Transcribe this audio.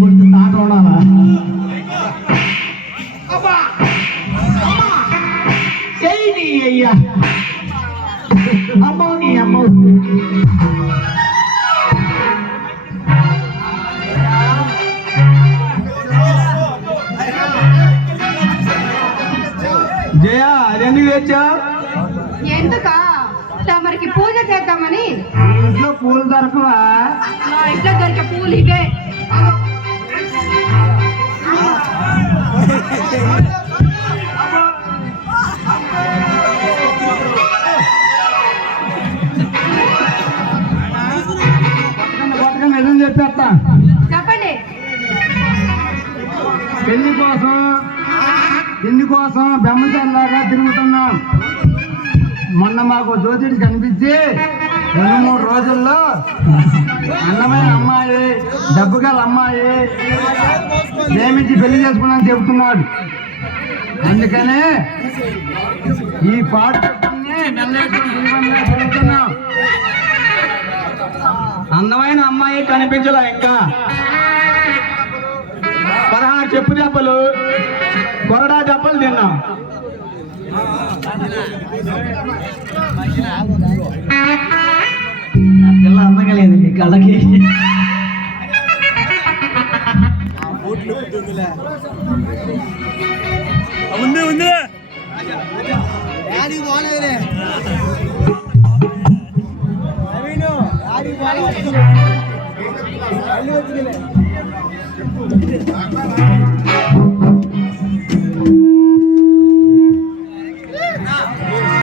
కొడుతు తాట ఉండాలా అయ్యా అమ్మో నీ అమ్మ జయా అదెందుకు తెచ్చా ఎందుక తమరికి పూజ చేద్దామని. ఇంట్లో పూలు దొరకవా? నా ఇంట్లో దొరికే పూలు ఇవే. నిజం చెప్పేస్తా. చెప్పండి. పెళ్లి కోసం బ్రహ్మచారిలాగా తిరుగుతున్నాం. మొన్న మాకు జ్యోతిడి కనిపించి 2-3 రోజుల్లో అందమైన అమ్మాయి, డబ్బుగల అమ్మాయి ప్రేమించి పెళ్లి చేసుకున్నాను చెబుతున్నాడు. అందుకనే ఈ పాట తిరుగుతున్నాం. అందమైన అమ్మాయి కనిపించలా ఇంకా 16 చెప్పు దెబ్బలు, కొరడా దెబ్బలు తిన్నాం. పిల్ల అందంగా లేదు మీ కళ్ళకి. ఉంది ఉంది చెప్పు